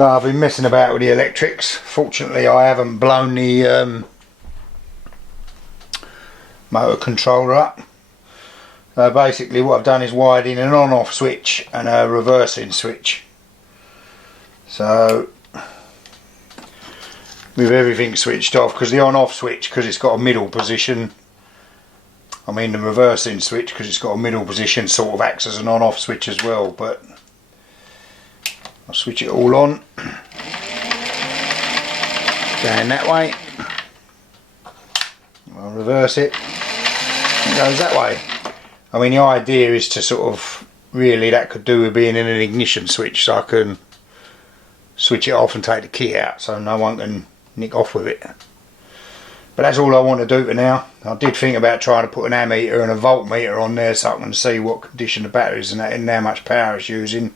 So I've been messing about with the electrics. Fortunately I haven't blown the motor controller up. Basically what I've done is wired in an on-off switch and a reversing switch. So with everything switched off, because the on-off switch, because it's got a middle position, I mean the reversing switch, because it's got a middle position, sort of acts as an on-off switch as well. But I'll switch it all on, going that way. I'll reverse it, it goes that way. I mean the idea is to sort of, really that could do with being in an ignition switch, so I can switch it off and take the key out so no one can nick off with it. But that's all I want to do for now. I did think about trying to put an ammeter and a voltmeter on there so I can see what condition the battery is and how much power it's using.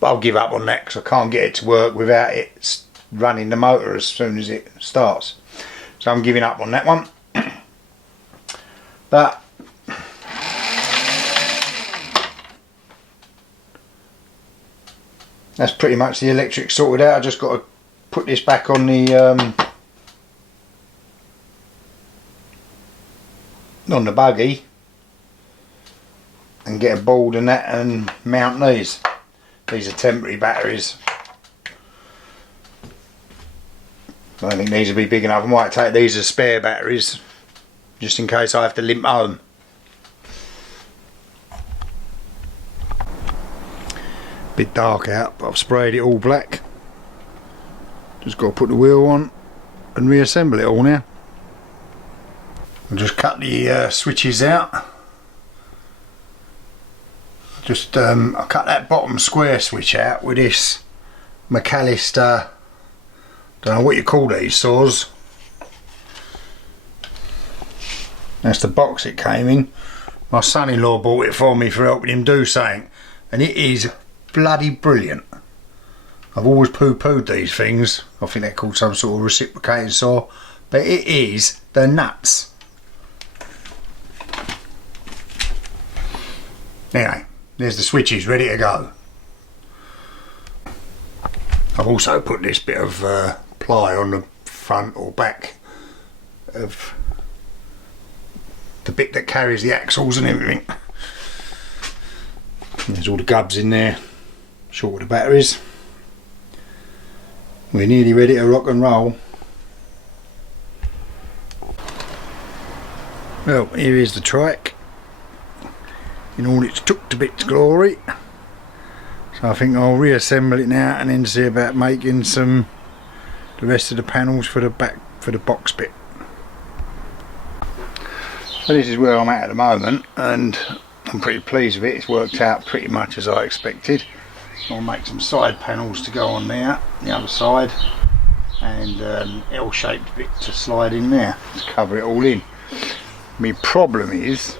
But I'll give up on that because I can't get it to work without it running the motor as soon as it starts. So I'm giving up on that one. But that's pretty much the electric sorted out. I just got to put this back on the buggy and get a board and that and mount these. These are temporary batteries. I don't think these will be big enough. I might take these as spare batteries just in case I have to limp home. Bit dark out, but I've sprayed it all black. Just got to put the wheel on and reassemble it all now. I'll just cut the switches out. Just I cut that bottom square switch out with this McAllister, don't know what you call these saws. That's the box it came in. My son-in-law bought it for me for helping him do something, and it is bloody brilliant. I've always poo-pooed these things. I think they're called some sort of reciprocating saw, but it is the nuts. Anyway, there's the switches ready to go. I've also put this bit of ply on the front or back of the bit that carries the axles and everything. And there's all the gubs in there, short of the batteries. We're nearly ready to rock and roll. Well, here is the trike in all its tucked to bits glory. So I think I'll reassemble it now and then see about making the rest of the panels for the back, for the box bit. So this is where I'm at the moment, and I'm pretty pleased with it. It's worked out pretty much as I expected. I'll make some side panels to go on there, the other side, and L-shaped bit to slide in there to cover it all in. My problem is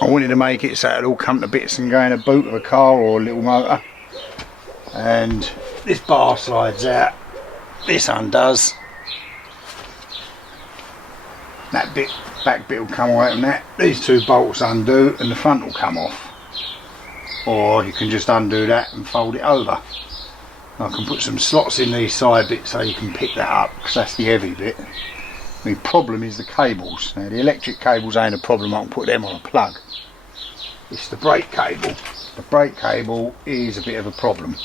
I wanted to make it so it'll all come to bits and go in a boot of a car or a little motor, and this bar slides out, this undoes, that bit, back bit will come away from that, these two bolts undo and the front will come off, or you can just undo that and fold it over. I can put some slots in these side bits so you can pick that up, because that's the heavy bit. The problem is the cables. Now the electric cables ain't a problem, I can put them on a plug. It's the brake cable. The brake cable is a bit of a problem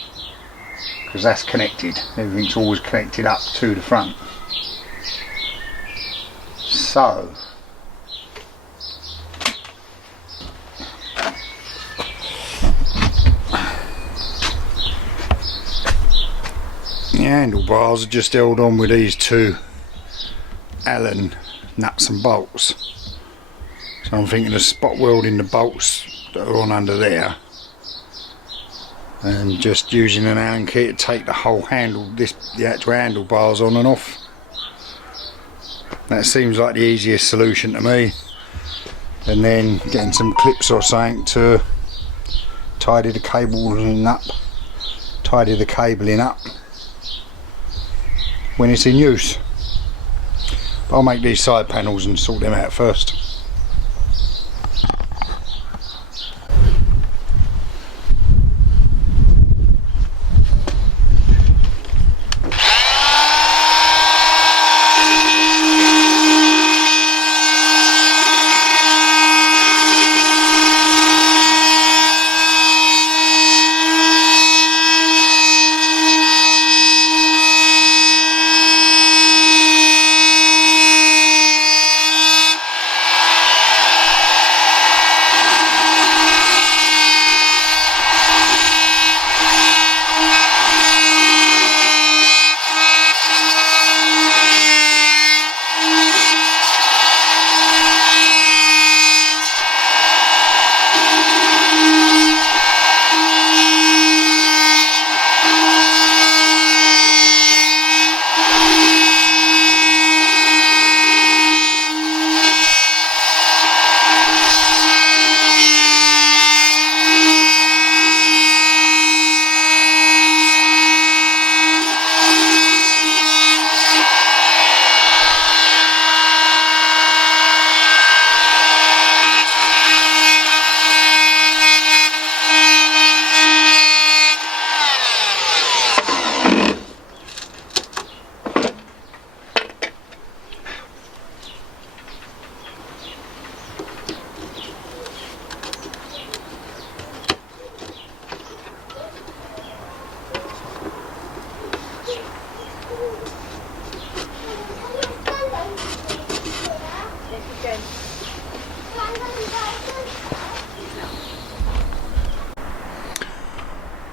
because that's connected. Everything's always connected up to the front. So the handlebars are just held on with these two Allen nuts and bolts. So I'm thinking of spot welding the bolts that are on under there and just using an Allen key to take the whole handle, the actual handlebars on and off. That seems like the easiest solution to me. And then getting some clips or something to tidy the cabling up when it's in use. But I'll make these side panels and sort them out first.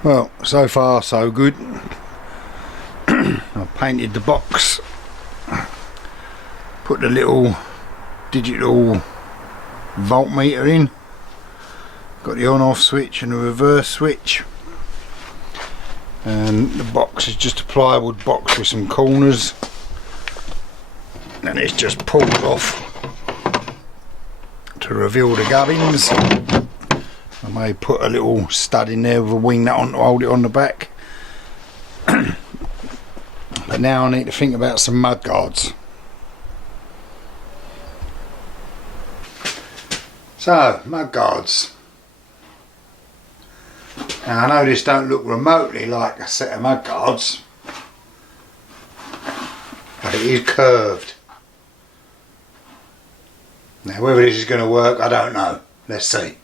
Well, so far so good. I've painted the box, put the little digital voltmeter in, got the on off switch and the reverse switch, and the box is just a plywood box with some corners, and it's just pulled off to reveal the gubbins. I may put a little stud in there with a wing nut on to hold it on the back. But now I need to think about some mudguards. So, mudguards. Now I know this don't look remotely like a set of mudguards, but it is curved. Now whether this is going to work, I don't know. Let's see.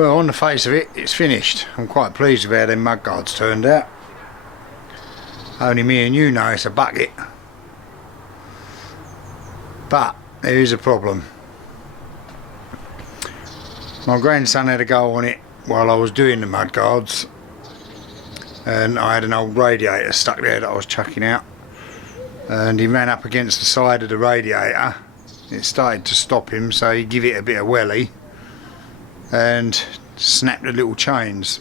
Well, on the face of it, it's finished. I'm quite pleased with how them mudguards turned out. Only me and you know it's a bucket. But there is a problem. My grandson had a go on it while I was doing the mudguards, and I had an old radiator stuck there that I was chucking out, and he ran up against the side of the radiator. It started to stop him, so he give it a bit of welly and snapped the little chains.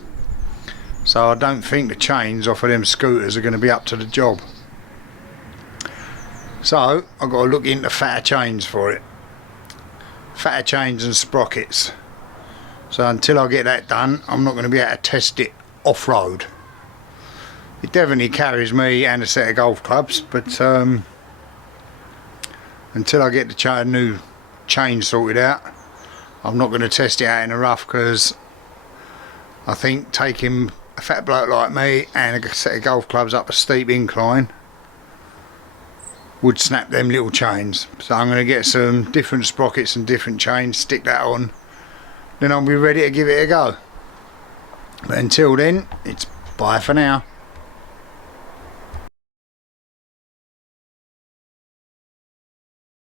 So I don't think the chains off of them scooters are going to be up to the job. So I've got to look into fatter chains for it. Fatter chains and sprockets. So until I get that done, I'm not going to be able to test it off-road. It definitely carries me and a set of golf clubs, but until I get the new chain sorted out, I'm not going to test it out in the rough, because I think taking a fat bloke like me and a set of golf clubs up a steep incline would snap them little chains. So I'm going to get some different sprockets and different chains, stick that on, then I'll be ready to give it a go. But until then, it's bye for now.